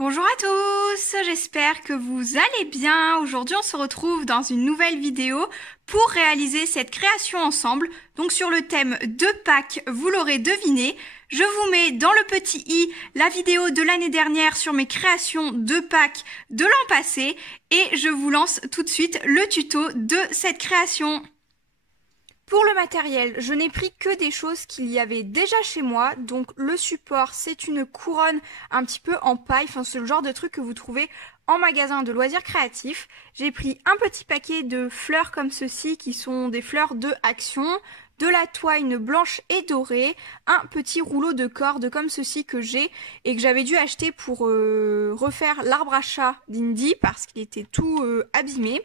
Bonjour à tous, j'espère que vous allez bien. Aujourd'hui on se retrouve dans une nouvelle vidéo pour réaliser cette création ensemble. Donc sur le thème de Pâques, vous l'aurez deviné, je vous mets dans le petit i la vidéo de l'année dernière sur mes créations de Pâques de l'an passé et je vous lance tout de suite le tuto de cette création. Pour le matériel, je n'ai pris que des choses qu'il y avait déjà chez moi. Donc le support, c'est une couronne un petit peu en paille. Enfin, c'est le genre de truc que vous trouvez en magasin de loisirs créatifs. J'ai pris un petit paquet de fleurs comme ceci, qui sont des fleurs de Action, de la twine blanche et dorée, un petit rouleau de corde comme ceci que j'ai et que j'avais dû acheter pour refaire l'arbre à chat d'Indy parce qu'il était tout abîmé.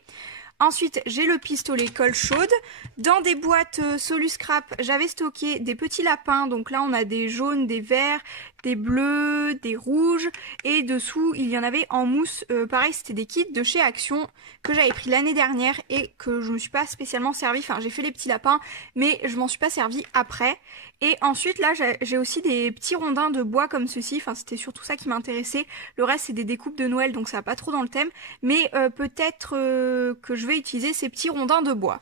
Ensuite, j'ai le pistolet colle chaude. Dans des boîtes Soluscrap, j'avais stocké des petits lapins. Donc là, on a des jaunes, des verts, des bleus, des rouges. Et dessous, il y en avait en mousse. Pareil, c'était des kits de chez Action que j'avais pris l'année dernière et que je me suis pas spécialement servi. Enfin, j'ai fait les petits lapins, mais je m'en suis pas servi après. Et ensuite, là, j'ai aussi des petits rondins de bois comme ceci. Enfin, c'était surtout ça qui m'intéressait. Le reste, c'est des découpes de Noël, donc ça va pas trop dans le thème. Mais peut-être que je vais utiliser ces petits rondins de bois.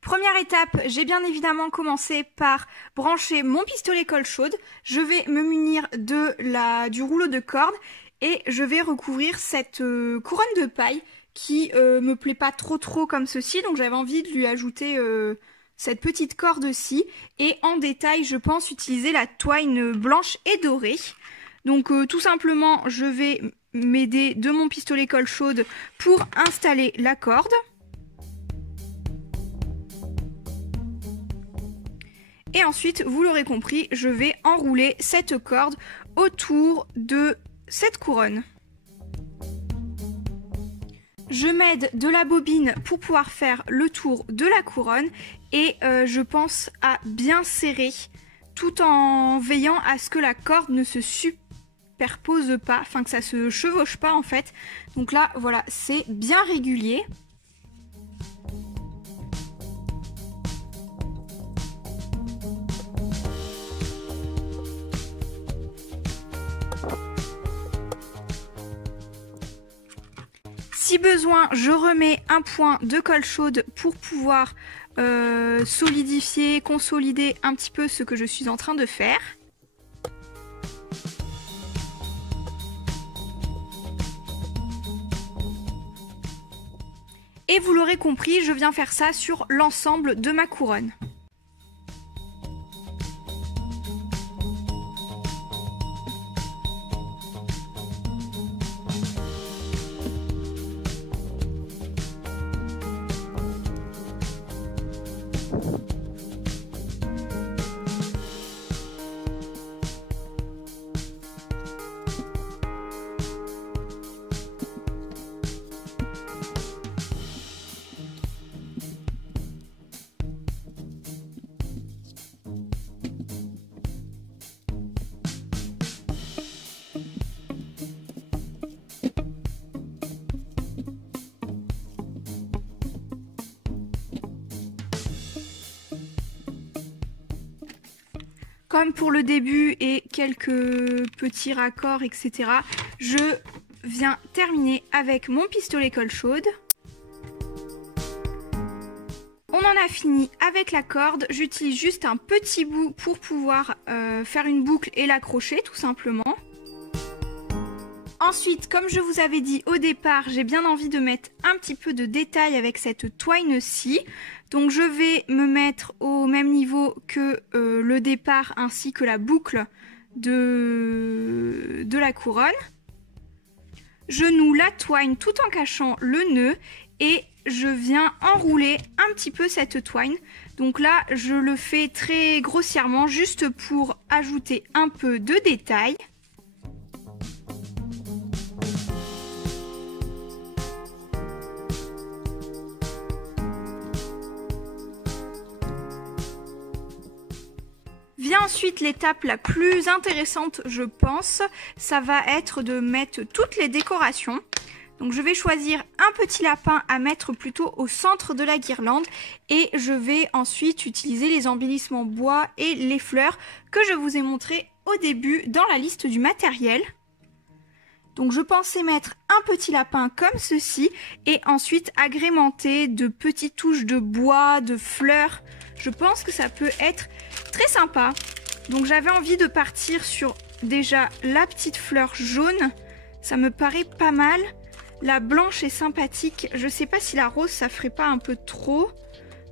Première étape, j'ai bien évidemment commencé par brancher mon pistolet colle chaude. Je vais me munir du rouleau de corde et je vais recouvrir cette couronne de paille qui me plaît pas trop comme ceci. Donc j'avais envie de lui ajouter cette petite corde-ci. Et en détail, je pense utiliser la twine blanche et dorée. Donc tout simplement, je vais m'aider de mon pistolet colle chaude pour installer la corde. Et ensuite, vous l'aurez compris, je vais enrouler cette corde autour de cette couronne. Je m'aide de la bobine pour pouvoir faire le tour de la couronne et je pense à bien serrer tout en veillant à ce que la corde ne se superpose pas, enfin que ça se chevauche pas en fait. Donc là, voilà, c'est bien régulier. Si besoin, je remets un point de colle chaude pour pouvoir solidifier, consolider un petit peu ce que je suis en train de faire. Et vous l'aurez compris, je viens faire ça sur l'ensemble de ma couronne. Comme pour le début et quelques petits raccords, etc., je viens terminer avec mon pistolet colle chaude. On en a fini avec la corde. J'utilise juste un petit bout pour pouvoir faire une boucle et l'accrocher tout simplement. Ensuite, comme je vous avais dit au départ, j'ai bien envie de mettre un petit peu de détail avec cette twine-ci. Donc je vais me mettre au même niveau que le départ ainsi que la boucle de la couronne. Je noue la twine tout en cachant le nœud et je viens enrouler un petit peu cette twine. Donc là, je le fais très grossièrement juste pour ajouter un peu de détail. Vient ensuite l'étape la plus intéressante, je pense, ça va être de mettre toutes les décorations. Donc je vais choisir un petit lapin à mettre plutôt au centre de la guirlande et je vais ensuite utiliser les embellissements bois et les fleurs que je vous ai montré au début dans la liste du matériel. Donc je pensais mettre un petit lapin comme ceci et ensuite agrémenter de petites touches de bois, de fleurs. Je pense que ça peut être très sympa. Donc j'avais envie de partir sur déjà la petite fleur jaune. Ça me paraît pas mal. La blanche est sympathique. Je sais pas si la rose ça ferait pas un peu trop.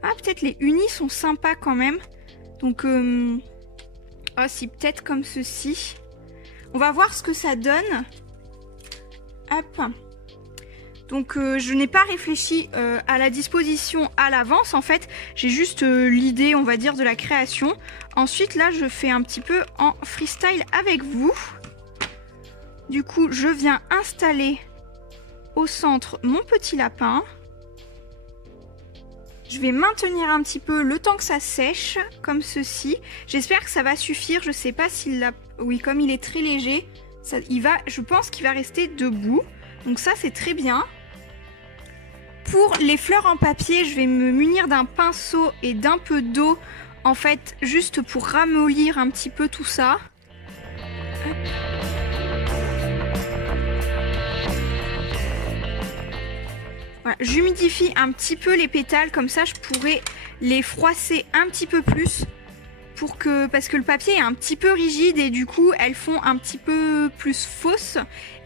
Ah, peut-être les unis sont sympas quand même. Donc ah si, peut-être comme ceci. On va voir ce que ça donne. Hop. Donc je n'ai pas réfléchi à la disposition à l'avance en fait. J'ai juste l'idée on va dire de la création. Ensuite là je fais un petit peu en freestyle avec vous. Du coup je viens installer au centre mon petit lapin. Je vais maintenir un petit peu le temps que ça sèche comme ceci. J'espère que ça va suffire. Je sais pas s'il l'a... Oui, comme il est très léger, ça, je pense qu'il va rester debout. Donc ça c'est très bien. Pour les fleurs en papier, je vais me munir d'un pinceau et d'un peu d'eau, en fait, juste pour ramollir un petit peu tout ça. Hop. Voilà, j'humidifie un petit peu les pétales, comme ça je pourrais les froisser un petit peu plus, parce que le papier est un petit peu rigide et du coup elles font un petit peu plus fausses.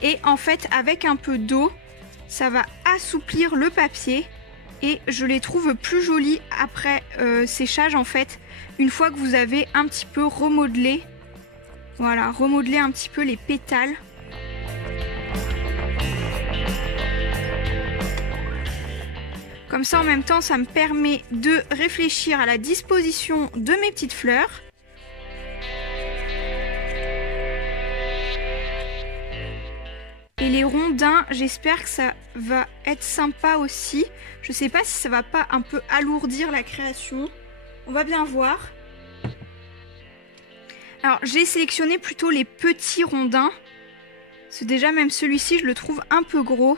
Et en fait, avec un peu d'eau, ça va assouplir le papier et je les trouve plus jolies après séchage en fait, une fois que vous avez un petit peu remodelé. Voilà, remodeler un petit peu les pétales. Comme ça en même temps, ça me permet de réfléchir à la disposition de mes petites fleurs. Et les rondins, j'espère que ça va être sympa aussi. Je sais pas si ça va pas un peu alourdir la création. On va bien voir. Alors j'ai sélectionné plutôt les petits rondins. C'est déjà même celui-ci, je le trouve un peu gros.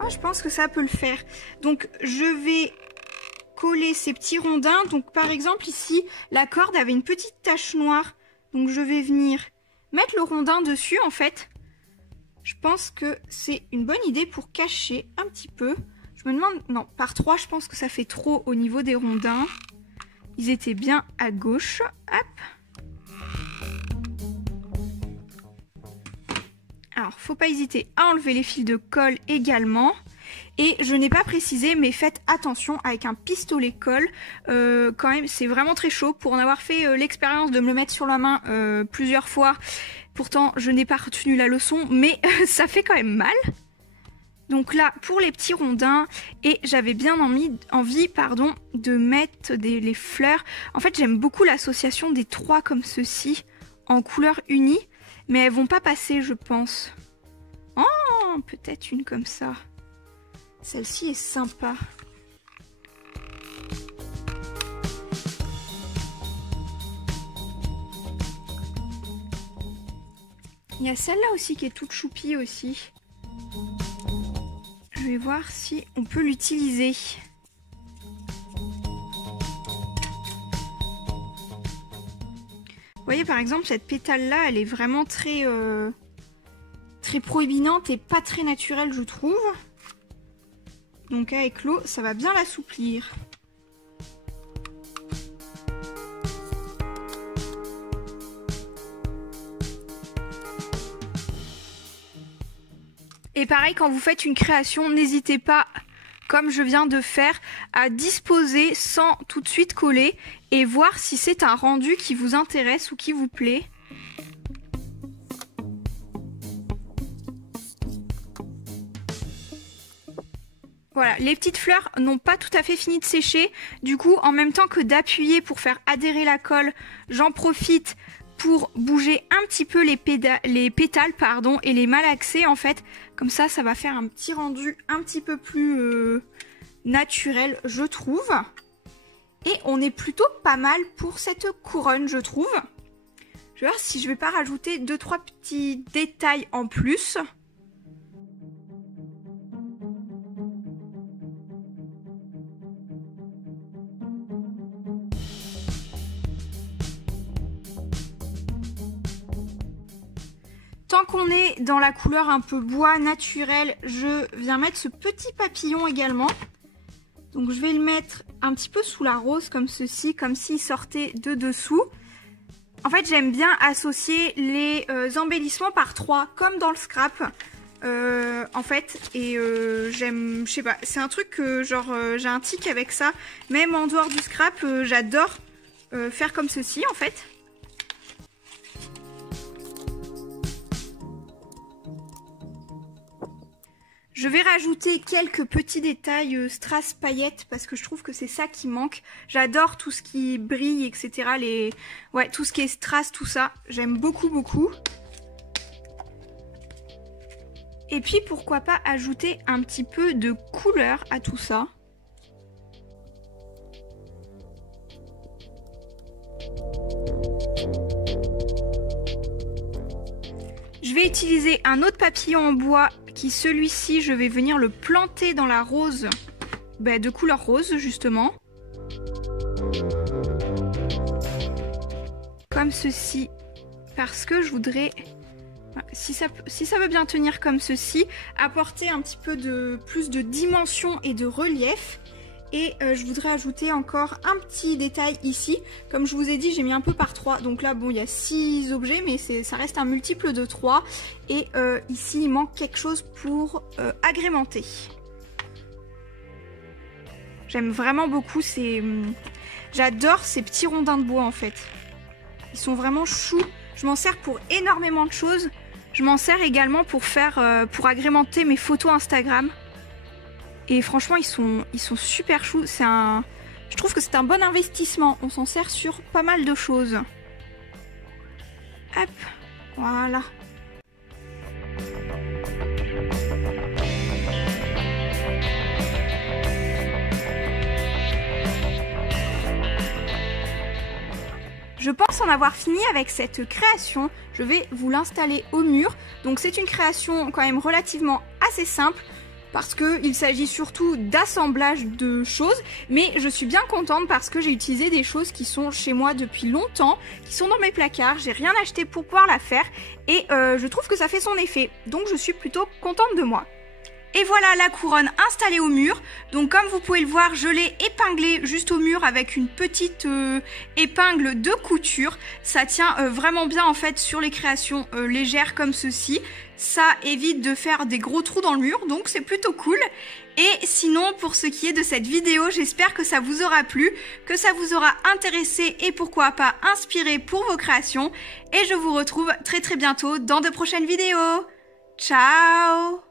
Oh, je pense que ça peut le faire. Donc je vais coller ces petits rondins. Donc par exemple ici, la corde avait une petite tache noire. Donc je vais venir mettre le rondin dessus en fait. Je pense que c'est une bonne idée pour cacher un petit peu. Je me demande, non, par 3 je pense que ça fait trop au niveau des rondins. Ils étaient bien à gauche. Hop. Alors, faut pas hésiter à enlever les fils de colle également. Et je n'ai pas précisé, mais faites attention avec un pistolet colle. Quand même, c'est vraiment très chaud. Pour en avoir fait l'expérience de me le mettre sur la main plusieurs fois, pourtant je n'ai pas retenu la leçon, mais ça fait quand même mal. Donc là, pour les petits rondins, et j'avais bien envie de mettre les fleurs. En fait, j'aime beaucoup l'association des 3 comme ceci, en couleur unie, mais elles vont pas passer, je pense. Oh, peut-être une comme ça. Celle-ci est sympa. Il y a celle-là aussi qui est toute choupie aussi. Je vais voir si on peut l'utiliser. Vous voyez par exemple cette pétale-là, elle est vraiment très proéminente et pas très naturelle je trouve. Donc avec l'eau, ça va bien l'assouplir. Et pareil, quand vous faites une création, n'hésitez pas, comme je viens de faire, à disposer sans tout de suite coller et voir si c'est un rendu qui vous intéresse ou qui vous plaît. Voilà, les petites fleurs n'ont pas tout à fait fini de sécher. Du coup, en même temps que d'appuyer pour faire adhérer la colle, j'en profite pour bouger un petit peu les pétales et les malaxer en fait. Comme ça, ça va faire un petit rendu un petit peu plus naturel, je trouve. Et on est plutôt pas mal pour cette couronne, je trouve. Je vais voir si je vais pas rajouter 2-3 petits détails en plus. Tant qu'on est dans la couleur un peu bois naturel, je viens mettre ce petit papillon également. Donc je vais le mettre un petit peu sous la rose comme ceci, comme s'il sortait de dessous. En fait, j'aime bien associer les embellissements par 3, comme dans le scrap. En fait, et j'aime, je sais pas, c'est un truc que genre j'ai un tic avec ça. Même en dehors du scrap, j'adore faire comme ceci en fait. Je vais rajouter quelques petits détails strass paillettes parce que je trouve que c'est ça qui manque. J'adore tout ce qui brille, etc. Ouais, tout ce qui est strass, tout ça. J'aime beaucoup, beaucoup. Et puis, pourquoi pas ajouter un petit peu de couleur à tout ça. Je vais utiliser un autre papillon en bois qui, celui-ci, je vais venir le planter dans la rose, de couleur rose justement. Comme ceci, parce que je voudrais, si ça veut bien tenir comme ceci, apporter un petit peu plus de dimension et de relief. Et je voudrais ajouter encore un petit détail ici. Comme je vous ai dit, j'ai mis un peu par 3. Donc là, bon, il y a 6 objets, mais ça reste un multiple de 3. Et ici, il manque quelque chose pour agrémenter. J'aime vraiment beaucoup j'adore ces petits rondins de bois, en fait. Ils sont vraiment choux. Je m'en sers pour énormément de choses. Je m'en sers également pour agrémenter mes photos Instagram. Et franchement, ils sont super choux. Je trouve que c'est un bon investissement. On s'en sert sur pas mal de choses. Hop, voilà. Je pense en avoir fini avec cette création. Je vais vous l'installer au mur. Donc c'est une création quand même relativement assez simple, parce qu'il s'agit surtout d'assemblage de choses, mais je suis bien contente parce que j'ai utilisé des choses qui sont chez moi depuis longtemps, qui sont dans mes placards, j'ai rien acheté pour pouvoir la faire, et je trouve que ça fait son effet, donc je suis plutôt contente de moi. Et voilà la couronne installée au mur. Donc comme vous pouvez le voir, je l'ai épinglée juste au mur avec une petite épingle de couture. Ça tient vraiment bien en fait sur les créations légères comme ceci. Ça évite de faire des gros trous dans le mur, donc c'est plutôt cool. Et sinon, pour ce qui est de cette vidéo, j'espère que ça vous aura plu, que ça vous aura intéressé et pourquoi pas inspiré pour vos créations. Et je vous retrouve très bientôt dans de prochaines vidéos. Ciao!